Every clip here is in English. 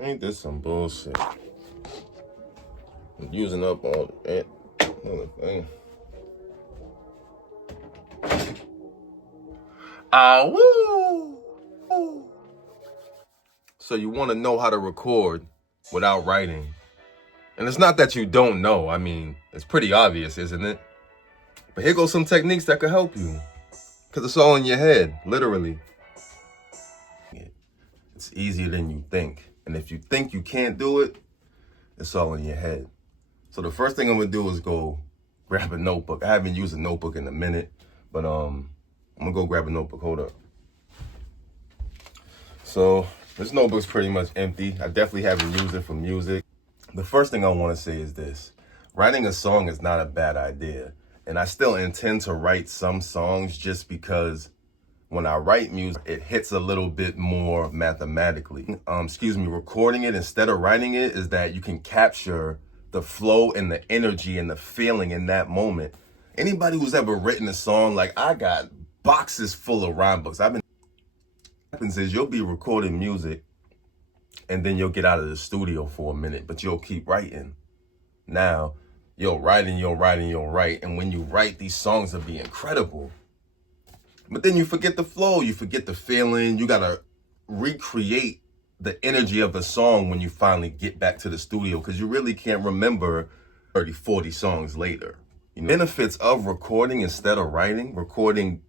Ain't this some bullshit? I'm using up all that other thing. Ah, woo! Woo! So you want to know how to record without writing. And it's not that you don't know. I mean, it's pretty obvious, isn't it? But here goes some techniques that could help you. Because it's all in your head, literally. It's easier than you think. And if you think you can't do it, it's all in your head. So the first thing I'm going to do is go grab a notebook. I haven't used a notebook in a minute, but I'm going to go grab a notebook. Hold up. So this notebook's pretty much empty. I definitely haven't used it for music. The first thing I want to say is this. Writing a song is not a bad idea. And I still intend to write some songs just because when I write music, it hits a little bit more mathematically. Recording it instead of writing it is that you can capture the flow and the energy and the feeling in that moment. Anybody who's ever written a song, like I got boxes full of rhyme books. What happens is you'll be recording music and then you'll get out of the studio for a minute, but you'll keep writing. Now, you'll write. And when you write, these songs will be incredible. But then you forget the flow, you forget the feeling. You gotta recreate the energy of the song when you finally get back to the studio, because you really can't remember 30, 40 songs later. You know, benefits of recording instead of writing, recording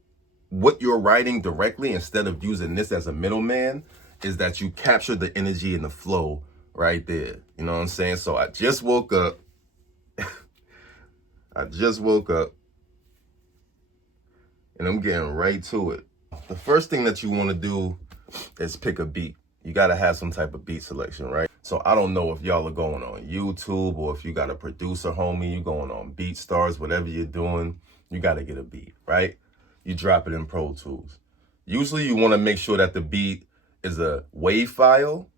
what you're writing directly instead of using this as a middleman, is that you capture the energy and the flow right there. You know what I'm saying? So I just woke up. And I'm getting right to it. The first thing that you want to do is pick a beat. You got to have some type of beat selection, right? So I don't know if y'all are going on YouTube or if you got a producer homie, you going on BeatStars, whatever you're doing, you got to get a beat, right? You drop it in Pro Tools. Usually you want to make sure that the beat is a WAV file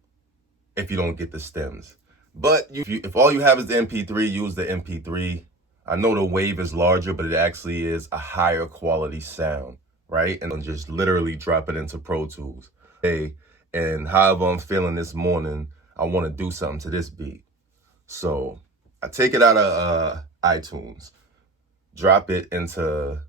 if you don't get the stems. But if all you have is the MP3, use the MP3. I know the WAV is larger, but it actually is a higher quality sound, right? And just literally drop it into Pro Tools. Hey, and however I'm feeling this morning, I want to do something to this beat. So I take it out of iTunes, drop it into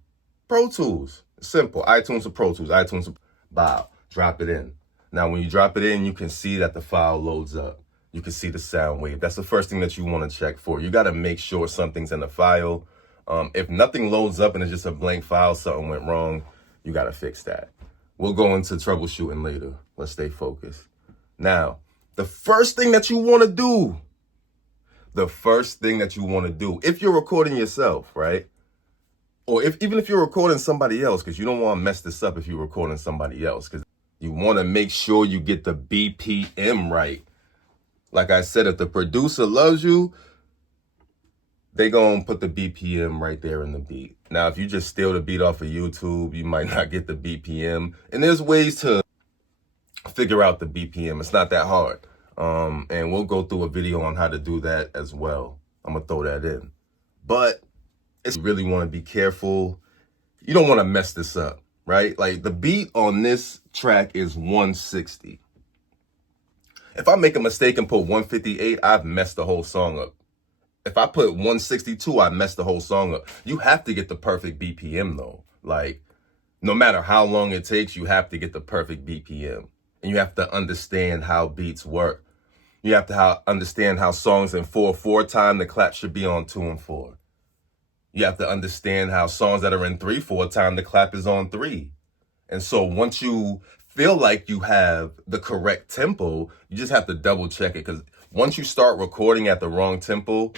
Pro Tools. Simple. iTunes to Pro Tools. iTunes to Bow. Drop it in. Now, when you drop it in, you can see that the file loads up. You can see the sound wave. That's the first thing that you want to check for. You got to make sure something's in the file. If nothing loads up and it's just a blank file, something went wrong, you got to fix that. We'll go into troubleshooting later. Let's stay focused. Now, the first thing that you want to do, if you're recording yourself, right? Or even if you're recording somebody else, because you don't want to mess this up if you're recording somebody else, because you want to make sure you get the BPM right. Like I said, if the producer loves you, they gonna put the BPM right there in the beat. Now, if you just steal the beat off of YouTube, you might not get the BPM. And there's ways to figure out the BPM. It's not that hard. And we'll go through a video on how to do that as well. I'm gonna throw that in. But you really wanna be careful. You don't wanna mess this up, right? Like the beat on this track is 160. If I make a mistake and put 158, I've messed the whole song up. If I put 162, I messed the whole song up. You have to get the perfect BPM though. Like, no matter how long it takes, you have to get the perfect BPM. And you have to understand how beats work. You have to understand how songs in 4/4 time, the clap should be on 2 and 4. You have to understand how songs that are in 3/4 time, the clap is on 3. And so once you feel like you have the correct tempo, you just have to double check it. Because once you start recording at the wrong tempo,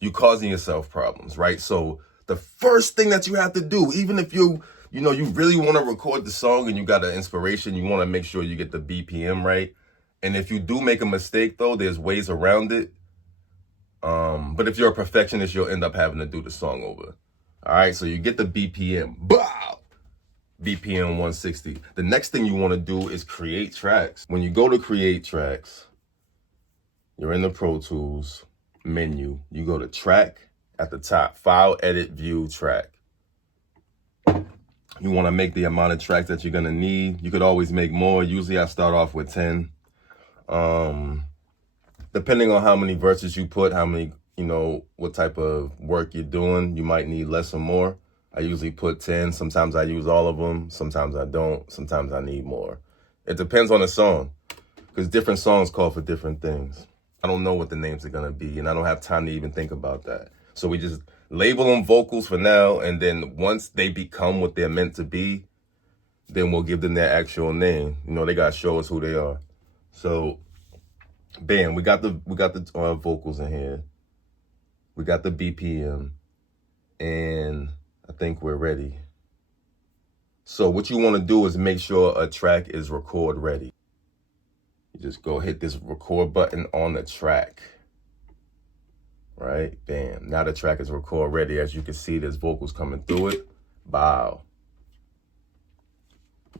you're causing yourself problems, right? So the first thing that you have to do, even if you really want to record the song and you got an inspiration, you want to make sure you get the BPM right. And if you do make a mistake though, there's ways around it. But if you're a perfectionist, you'll end up having to do the song over. All right, so you get the BPM. Bow! BPM 160. The next thing you want to do is create tracks. When you go to create tracks, you're in the Pro Tools menu. You go to track at the top, file, edit, view, track. You want to make the amount of tracks that you're going to need. You could always make more. Usually I start off with 10. Depending on how many verses you put, how many, what type of work you're doing, you might need less or more. I usually put 10. Sometimes I use all of them. Sometimes I don't. Sometimes I need more. It depends on the song, because different songs call for different things. I don't know what the names are going to be, and I don't have time to even think about that. So we just label them vocals for now, and then once they become what they're meant to be, then we'll give them their actual name. They got to show us who they are. So, bam, we got the vocals in here. We got the BPM, and I think we're ready. So what you want to do is make sure a track is record ready. You just go hit this record button on the track. Right? Bam. Now the track is record ready. As you can see, there's vocals coming through it. Wow.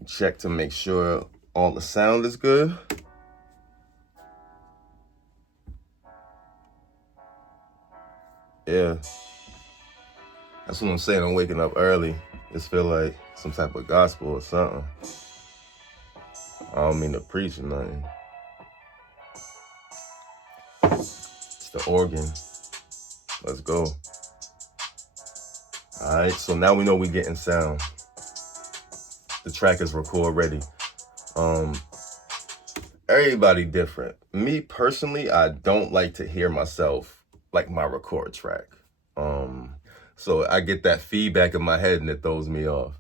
Check to make sure all the sound is good. Yeah. That's what I'm saying. I'm waking up early. Just feel like some type of gospel or something. I don't mean to preach or nothing. It's the organ. Let's go. All right, so now we know we're getting sound. The track is record ready. Everybody different. Me personally, I don't like to hear myself like my record track. So I get that feedback in my head and it throws me off.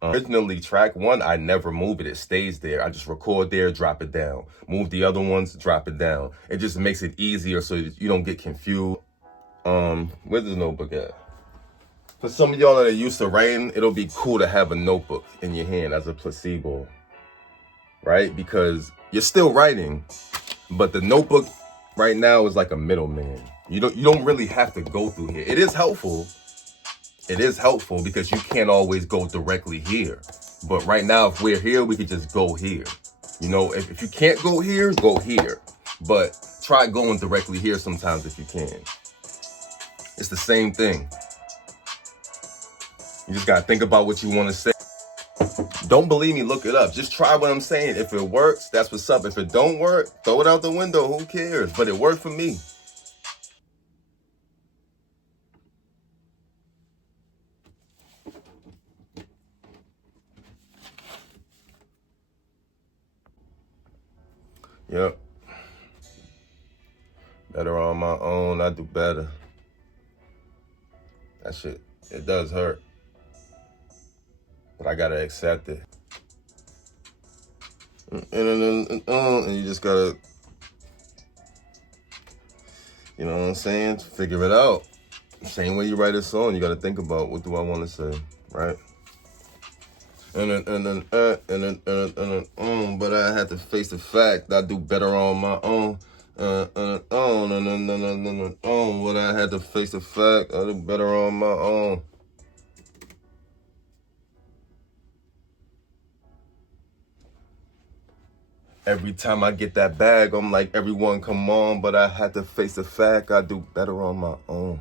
Originally, track 1, I never move it. It stays there. I just record there, drop it down. Move the other ones, drop it down. It just makes it easier so that you don't get confused. Where's this notebook at? For some of y'all that are used to writing, it'll be cool to have a notebook in your hand as a placebo, right? Because you're still writing, but the notebook right now is like a middleman. You don't really have to go through here. It is helpful. It is helpful because you can't always go directly here. But right now, if we're here, we could just go here. If you can't go here, go here. But try going directly here sometimes if you can. It's the same thing. You just gotta think about what you want to say. Don't believe me, look it up. Just try what I'm saying. If it works, that's what's up. If it don't work, throw it out the window. Who cares? But it worked for me. Yep. Better on my own, I do better. That shit, it does hurt. But I gotta accept it. And you just gotta, you know what I'm saying? Figure it out. Same way you write a song, you gotta think about, what do I want to say, right? But I had to face the fact that I do better on my own. But I had to face the fact I do better on my own. Every time I get that bag, I'm like, everyone come on, but I had to face the fact I do better on my own.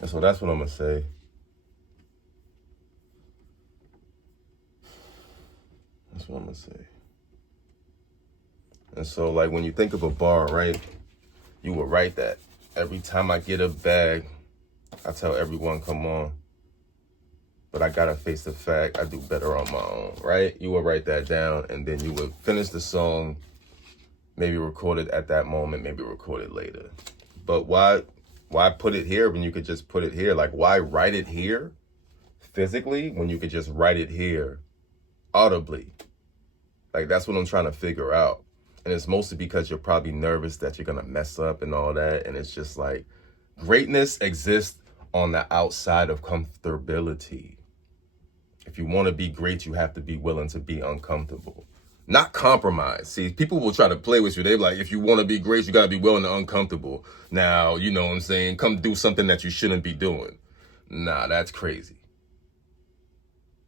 And so that's what I'm gonna say. That's what I'm gonna say. And so, like, when you think of a bar, right, you would write that. Every time I get a bag, I tell everyone, come on. But I gotta face the fact I do better on my own, right? You would write that down, and then you would finish the song, maybe record it at that moment, maybe record it later. But why put it here when you could just put it here? Like, why write it here physically when you could just write it here audibly? Like, that's what I'm trying to figure out. And it's mostly because you're probably nervous that you're gonna mess up and all that. And it's just like, greatness exists on the outside of comfortability. If you want to be great, you have to be willing to be uncomfortable. Not compromise. See, people will try to play with you. They're like, if you want to be great, you got to be willing to uncomfortable. Now, you know what I'm saying? Come do something that you shouldn't be doing. Nah, that's crazy.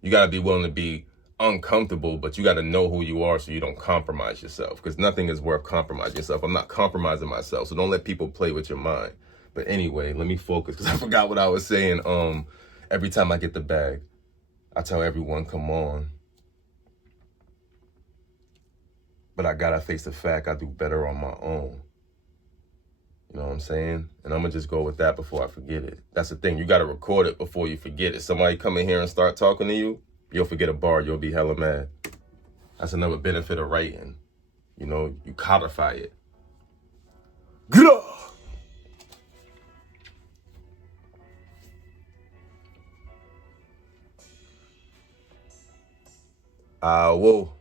You got to be willing to be uncomfortable, but you got to know who you are so you don't compromise yourself, because nothing is worth compromising yourself. I'm not compromising myself, so don't let people play with your mind. But anyway, let me focus because I forgot what I was saying. Every time I get the bag, I tell everyone, come on. but I gotta face the fact I do better on my own. You know what I'm saying? And I'm gonna just go with that before I forget it. That's the thing. You gotta record it before you forget it. Somebody come in here and start talking to you, you'll forget a bar. You'll be hella mad. That's another benefit of writing. You know, you codify it. Gah! Whoa.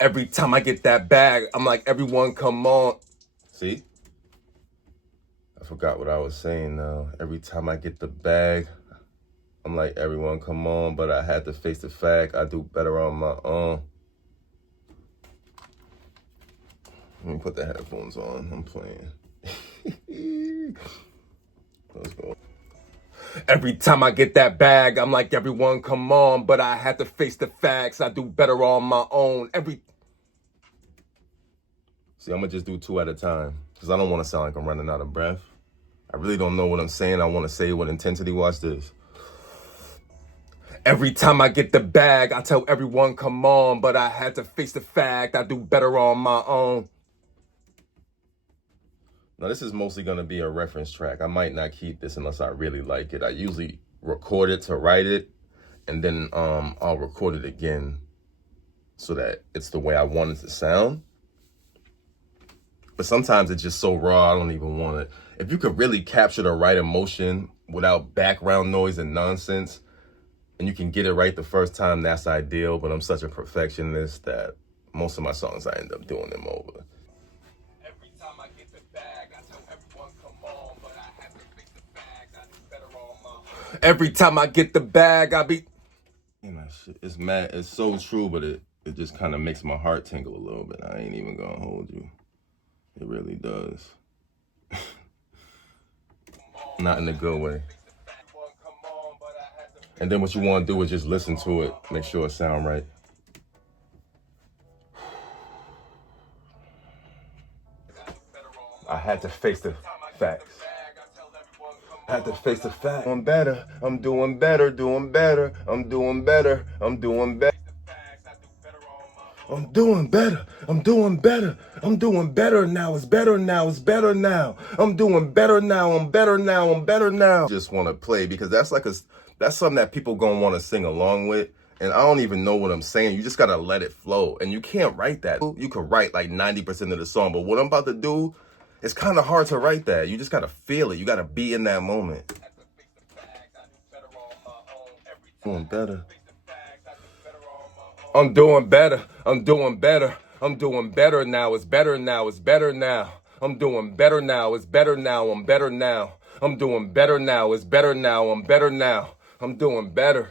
Every time I get that bag, I'm like, everyone come on. See? I forgot what I was saying now. Every time I get the bag, I'm like, everyone come on, but I had to face the fact I do better on my own. Let me put the headphones on. I'm playing. Let's go. Every time I get that bag, I'm like, everyone come on, but I had to face the facts. I do better on my own. See, I'm gonna just do 2 at a time because I don't want to sound like I'm running out of breath. I really don't know what I'm saying. I want to say it with intensity. Watch this. Every time I get the bag, I tell everyone come on, but I had to face the fact I do better on my own. Now, this is mostly going to be a reference track. I might not keep this unless I really like it. I usually record it to write it, and then I'll record it again so that it's the way I want it to sound. But sometimes it's just so raw, I don't even want it. If you could really capture the right emotion without background noise and nonsense, and you can get it right the first time, that's ideal. But I'm such a perfectionist that most of my songs, I end up doing them over. Every time I get the bag, I tell everyone come on, but I have to fix the bag. I do better on my own. Every time I get the bag, I be. And that shit, it's mad. It's so true, but it just kind of makes my heart tingle a little bit. I ain't even gonna hold you. It really does. Not in a good way. And then what you want to do is just listen to it, make sure it sound right. I had to face the facts. I had to face the fact. I'm better. I'm doing better. Doing better. I'm doing better. I'm doing better. I'm doing better. I'm doing better. I'm doing better now. It's better now. It's better now. I'm doing better now. I'm better now. I'm better now. Just want to play because that's something that people gonna want to sing along with. And I don't even know what I'm saying. You just gotta let it flow. And you can't write that. You could write like 90% of the song, but what I'm about to do, it's kind of hard to write that. You just gotta feel it. You gotta be in that moment. Doing better. I'm doing better. I'm doing better. I'm doing better now. It's better now. It's better now. I'm doing better now. It's better now. I'm better now. I'm doing better now. It's better now. I'm better now. I'm doing better.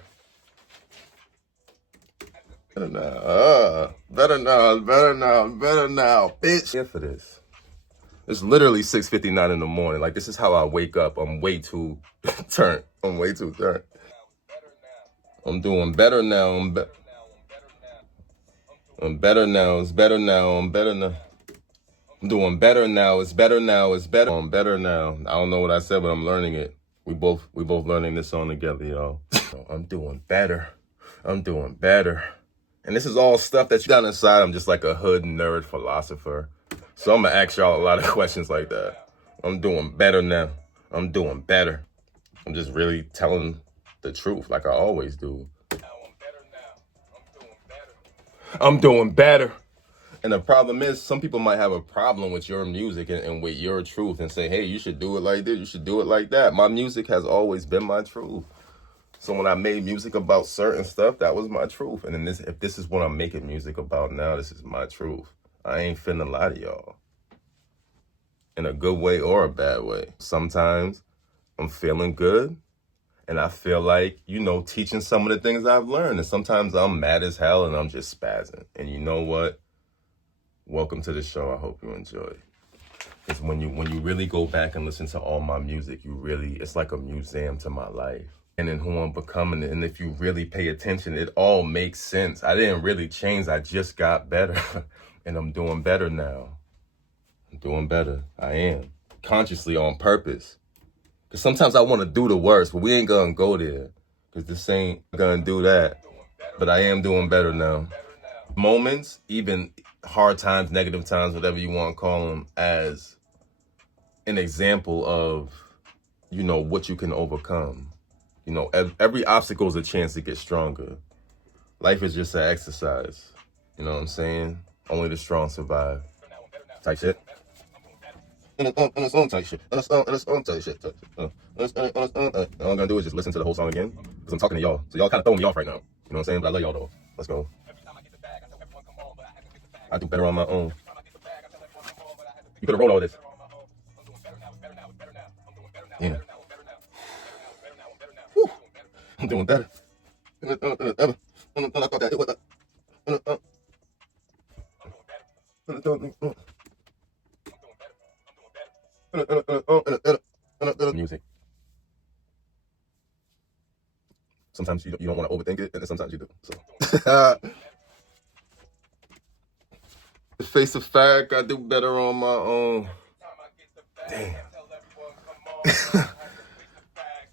Better now. Better now. Better now. Better now. Bitch. Here for this. It's literally 6:59 in the morning. Like, this is how I wake up. I'm way too turned. I'm way too turned. I'm doing better now. I'm better now. It's better now. I'm better now. I'm doing better now. It's better now. It's better. I'm better now. I don't know what I said, but I'm learning it. We both learning this song together, y'all. I'm doing better. I'm doing better. And this is all stuff that you got inside. I'm just like a hood nerd philosopher. So I'm gonna ask y'all a lot of questions like that. I'm doing better now. I'm doing better. I'm just really telling the truth like I always do. I'm doing better. And the problem is, some people might have a problem with your music and with your truth and say, hey, you should do it like this, you should do it like that. My music has always been my truth. So when I made music about certain stuff, that was my truth. And then if this is what I'm making music about now, this is my truth. I ain't finna lie to y'all. In a good way or a bad way. Sometimes I'm feeling good. And I feel like, teaching some of the things I've learned. And sometimes I'm mad as hell and I'm just spazzing. And you know what? Welcome to the show. I hope you enjoy. Because when you really go back and listen to all my music, it's like a museum to my life. And in who I'm becoming. And if you really pay attention, it all makes sense. I didn't really change. I just got better. And I'm doing better now. I'm doing better. I am. Consciously, on purpose. Because sometimes I want to do the worst, but we ain't going to go there. Because this ain't going to do that. But I am doing better now. moments, even hard times, negative times, whatever you want to call them, as an example of, you know, what you can overcome. You know, every obstacle is a chance to get stronger. Life is just an exercise. You know what I'm saying? Only the strong survive. Type shit. And it's on type shit. And it's on type shit. All I'm gonna do is just listen to the whole song again, because I'm talking to y'all. So y'all kind of throwing me off right now. You know what I'm saying? But I love y'all though. Let's go. I do better on my own. You could have wrote all this. Yeah. Whew. I'm doing better. Music. Sometimes you don't want to overthink it, and then sometimes you do. So, face of fact, I do better on my own. Damn.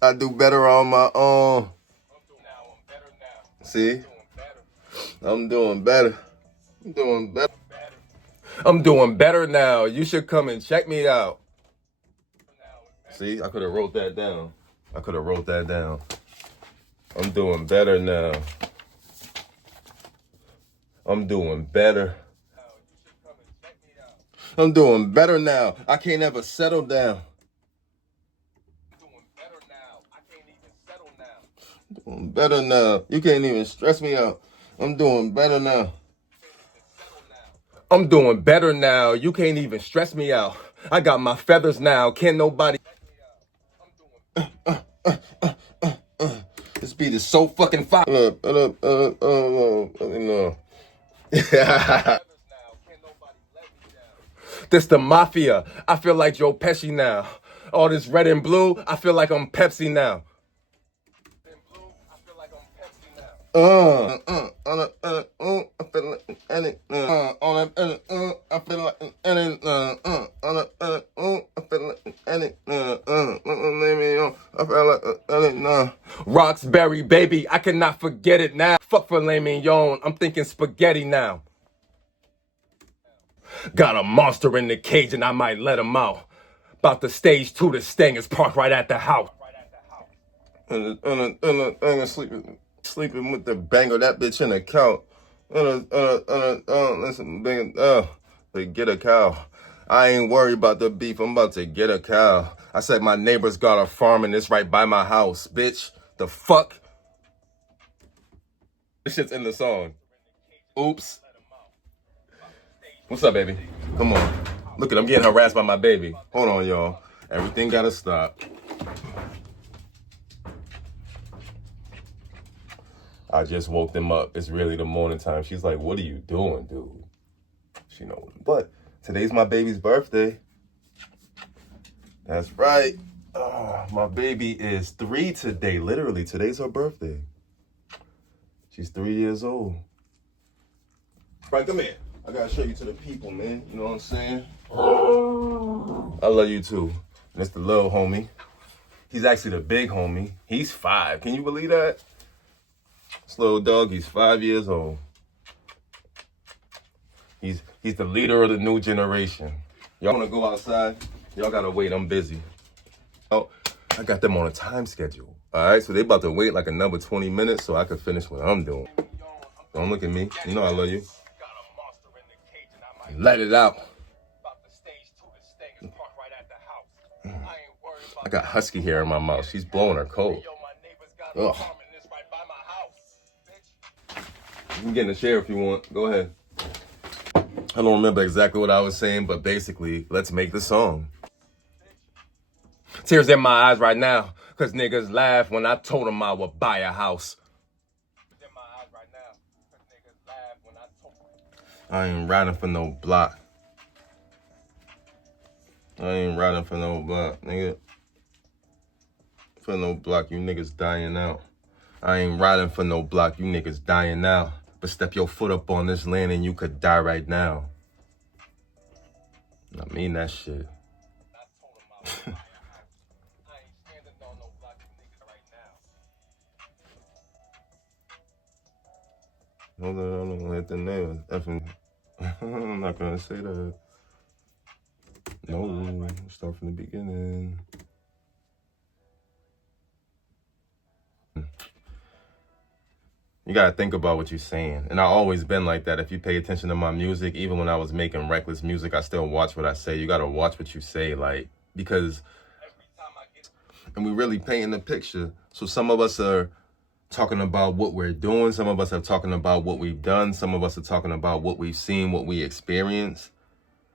I do better on my own. See? I'm doing better. I'm doing better. I'm doing better now. You should come and check me out. See, I could have wrote that down. I'm doing better now. I'm doing better. I'm doing better now. I can't ever settle down. I'm doing better now. You can't even stress me out. I'm doing better now. I'm doing better now. You can't even stress me out. I got my feathers now. Can't nobody. This beat is so fucking fire. No. This the Mafia. I feel like Joe Pesci now. All this red and blue, I feel like I'm Pepsi now. Roxbury, baby, I cannot forget it now. Fuck filet mignon, I'm thinking spaghetti now. Got a monster in the cage and I might let him out. About the stage 2, the Kxng is parked right at the house. Sleeping with the banger, that bitch in the couch. Get a cow. I ain't worried about the beef, I'm about to get a cow. I said my neighbor's got a farm and it's right by my house. Bitch, the fuck? This shit's in the song. Oops. What's up, baby? Come on. Look at, I'm getting harassed by my baby. Hold on, y'all. Everything gotta stop. I just woke them up. It's really the morning time. She's like, what are you doing, dude? She knows. But today's my baby's birthday. That's right. My baby is 3 today. Literally, today's her birthday. She's 3 years old. Right, come here. I gotta show you to the people, man. You know what I'm saying? I love you too. And it's the little homie. He's actually the big homie. He's 5. Can you believe that? This little dog, he's 5 years old. He's the leader of the new generation. Y'all wanna go outside? Y'all gotta wait, I'm busy. Oh, I got them on a time schedule. All right, so they about to wait like another 20 minutes so I can finish what I'm doing. Don't look at me. You know I love you. Let it out. I got husky hair in my mouth. She's blowing her coat. Ugh. You can get in the chair if you want. Go ahead. I don't remember exactly what I was saying, but basically, let's make the song. Tears in my eyes right now, cause niggas laugh when I told them I would buy a house. I ain't riding for no block. I ain't riding for no block, nigga. For no block, you niggas dying out. I ain't riding for no block, you niggas dying out. But step your foot up on this land and you could die right now. I mean that shit. Hold on, I'm gonna hit the nail. I'm not gonna say that. No, start from the beginning. You gotta think about what you're saying. And I've always been like that. If you pay attention to my music, even when I was making reckless music, I still watch what I say. You gotta watch what you say, like, because, and we really painting the picture. So some of us are talking about what we're doing. Some of us are talking about what we've done. Some of us are talking about what we've seen, what we experienced.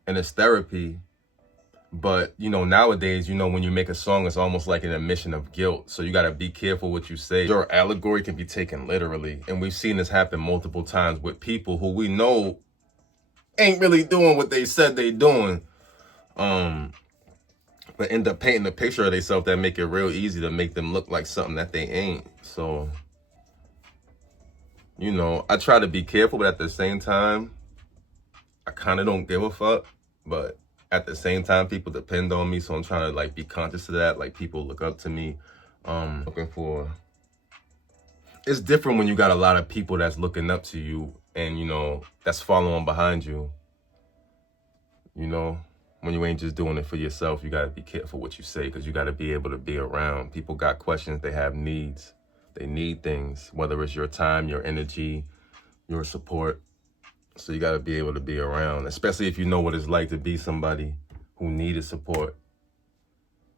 And it's therapy. But, you know, nowadays, you know, when you make a song, it's almost like an admission of guilt. So you got to be careful what you say. Your allegory can be taken literally. And we've seen this happen multiple times with people who we know ain't really doing what they said they doing. But end up painting a picture of themselves that make it real easy to make them look like something that they ain't. So, you know, I try to be careful, but at the same time, I kind of don't give a fuck. But at the same time, people depend on me, so I'm trying to like be conscious of that. Like, people look up to me. Looking for. It's different when you got a lot of people that's looking up to you, and you know that's following behind you. You know, when you ain't just doing it for yourself, you gotta be careful what you say, because you gotta be able to be around. People got questions. They have needs. They need things, whether it's your time, your energy, your support. So you got to be able to be around, especially if you know what it's like to be somebody who needed support.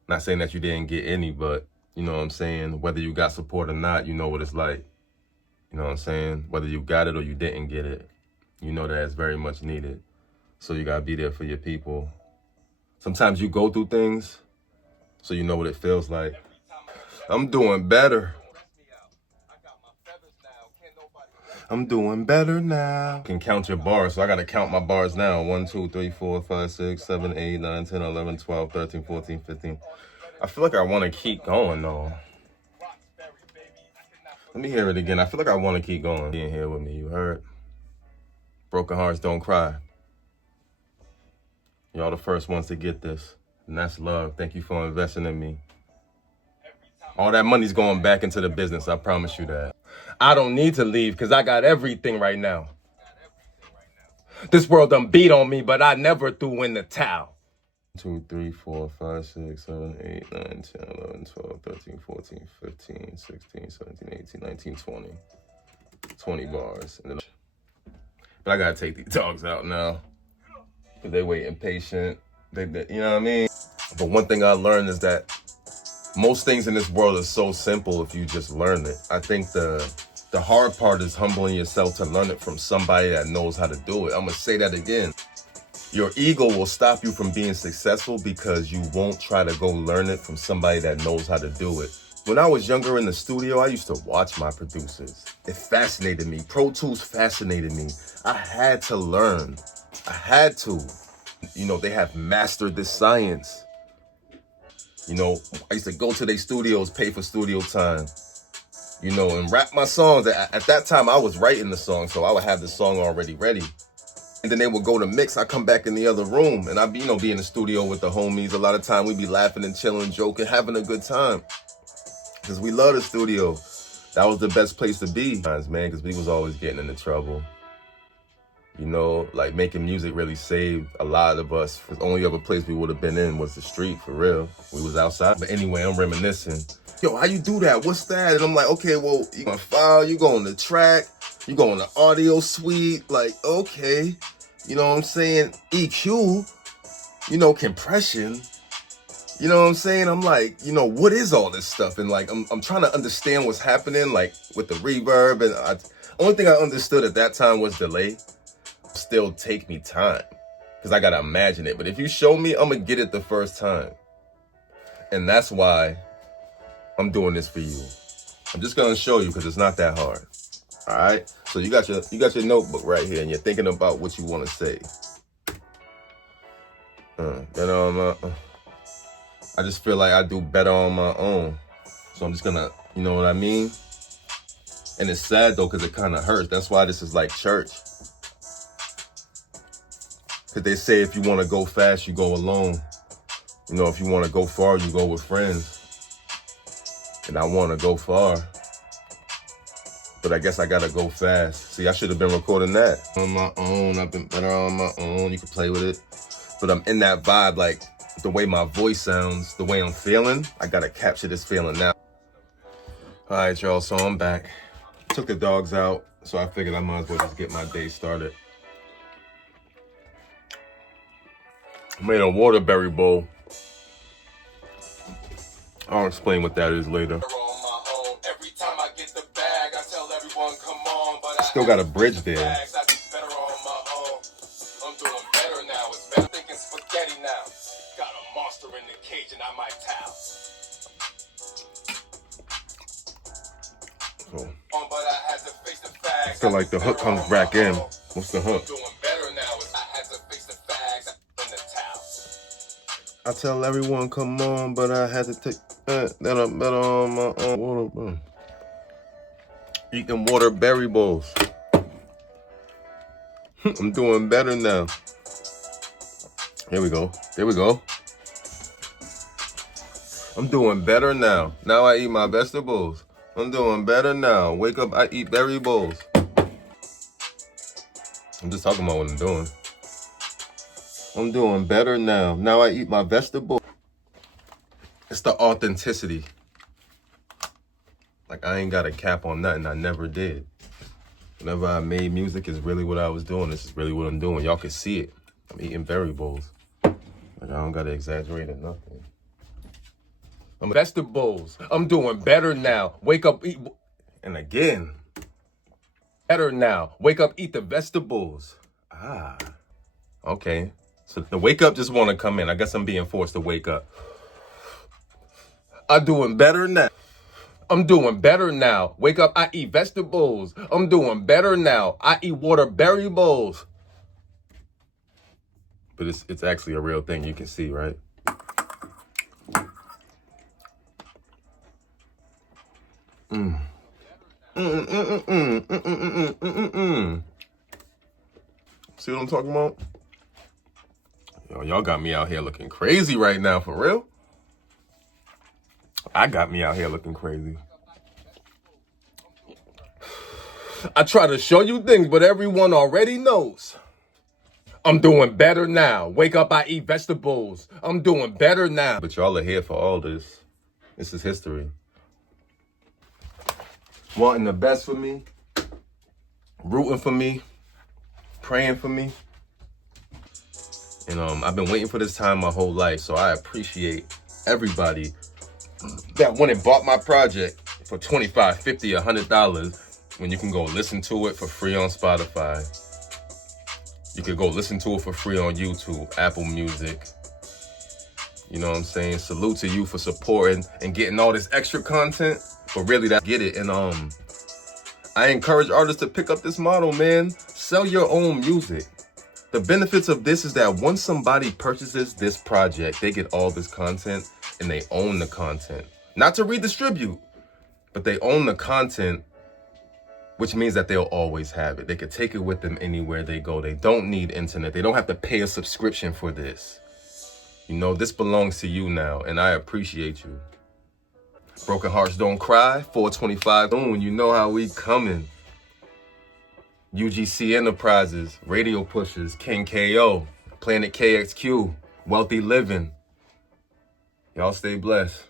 Not saying that you didn't get any, but you know what I'm saying? Whether you got support or not, you know what it's like. You know what I'm saying? Whether you got it or you didn't get it, you know that it's very much needed. So you got to be there for your people. Sometimes you go through things, so you know what it feels like. I'm doing better. I'm doing better now. You can count your bars, so I gotta count my bars now. 1, 2, 3, 4, 5, 6, 7, 8, 9, 10, 11, 12, 13, 14, 15. I feel like I wanna keep going though. Let me hear it again. I feel like I wanna keep going. Being here with me, you heard? Broken hearts don't cry. Y'all the first ones to get this. And that's love. Thank you for investing in me. All that money's going back into the business, I promise you that. I don't need to leave because I got everything right now. This world done beat on me, but I never threw in the towel. 2, 3, 4, 5, 6, 7, 8, 9, 10, 11, 12, 13, 14, 15, 16, 17, 18, 19, 20. 20 bars. And then, but I gotta take these dogs out now. Because they waiting patient. They, you know what I mean? But one thing I learned is that most things in this world are so simple if you just learn it. I think the hard part is humbling yourself to learn it from somebody that knows how to do it. I'm gonna say that again. Your ego will stop you from being successful because you won't try to go learn it from somebody that knows how to do it. When I was younger in the studio, I used to watch my producers. It fascinated me. Pro Tools fascinated me. I had to learn. I had to. You know, they have mastered this science. You know, I used to go to their studios, pay for studio time, you know, and rap my songs. At that time, I was writing the song, so I would have the song already ready. And then they would go to mix. I come back in the other room, and I'd be, you know, be in the studio with the homies. A lot of time we'd be laughing and chilling, joking, having a good time. Because we love the studio. That was the best place to be, man, because we was always getting into trouble. You know, like making music really saved a lot of us. The only other place we would have been in was the street, for real. We was outside. But anyway, I'm reminiscing. Yo, how you do that? What's that? And I'm like, okay, well, you gonna file, you go on the track, you go on the audio suite. Like, okay, you know what I'm saying? EQ, you know, compression. You know what I'm saying? I'm like, you know, what is all this stuff? And like, I'm trying to understand what's happening, like with the reverb. And only thing I understood at that time was delay. Still take me time because I gotta imagine it. But if you show me, I'm gonna get it the first time. And that's why I'm doing this for you. I'm just gonna show you because it's not that hard. All right. So you got your notebook right here, and you're thinking about what you want to say. You know, I just feel like I do better on my own. So I'm just gonna, you know what I mean? And it's sad though because it kind of hurts. That's why this is like church. Because they say if you want to go fast, you go alone. You know, if you want to go far, you go with friends. And I want to go far. But I guess I gotta go fast. See, I should have been recording that on my own. I've been better on my own. You can play with it. But I'm in that vibe, like the way my voice sounds, the way I'm feeling. I gotta capture this feeling now. All right, y'all, so I'm back. Took the dogs out, so I figured I might as well just get my day started. Made a waterberry bowl. I'll explain what that is later. Still got a bridge there. I'm doing better now. It's better thinking spaghetti now. Got a monster in the cage and I might towel. So, I feel like the hook comes back in. What's the hook? I tell everyone, come on, but I had to take that I'm better on my own. Water, eating waterberry bowls. I'm doing better now. Here we go. There we go. I'm doing better now. Now I eat my vegetables. I'm doing better now. Wake up, I eat berry bowls. I'm just talking about what I'm doing. I'm doing better now. Now I eat my vegetables. It's the authenticity. Like, I ain't got a cap on nothing. I never did. Whenever I made music, is really what I was doing. This is really what I'm doing. Y'all can see it. I'm eating berry bowls. Like, I don't gotta exaggerate or nothing. I'm vegetables. I'm doing better now. Wake up, eat. And again. Better now. Wake up, eat the vegetables. Ah. Okay. So the wake up just want to come in. I guess I'm being forced to wake up. I'm doing better now. I'm doing better now. Wake up, I eat vegetables. I'm doing better now. I eat waterberry bowls. But it's actually a real thing. You can see, right? See what I'm talking about? Yo, y'all got me out here looking crazy right now, for real. I got me out here looking crazy. I try to show you things, but everyone already knows. I'm doing better now. Wake up, I eat vegetables. I'm doing better now. But y'all are here for all this. This is history. Wanting the best for me, rooting for me, praying for me. And I've been waiting for this time my whole life, so I appreciate everybody that went and bought my project for $25, $50, $100 when you can go listen to it for free on Spotify. You could go listen to it for free on YouTube, Apple Music. You know what I'm saying? Salute to you for supporting and getting all this extra content. But really, get it. And I encourage artists to pick up this model, man. Sell your own music. The benefits of this is that once somebody purchases this project, they get all this content and they own the content. Not to redistribute, but they own the content, which means that they'll always have it. They could take it with them anywhere they go. They don't need internet. They don't have to pay a subscription for this. You know, this belongs to you now, and I appreciate you. Broken Hearts Don't Cry, 425 soon. You know how we coming. UGC Enterprises, Radio Pushers, Kxng KO, Planet KXQ, Wealthy Living. Y'all stay blessed.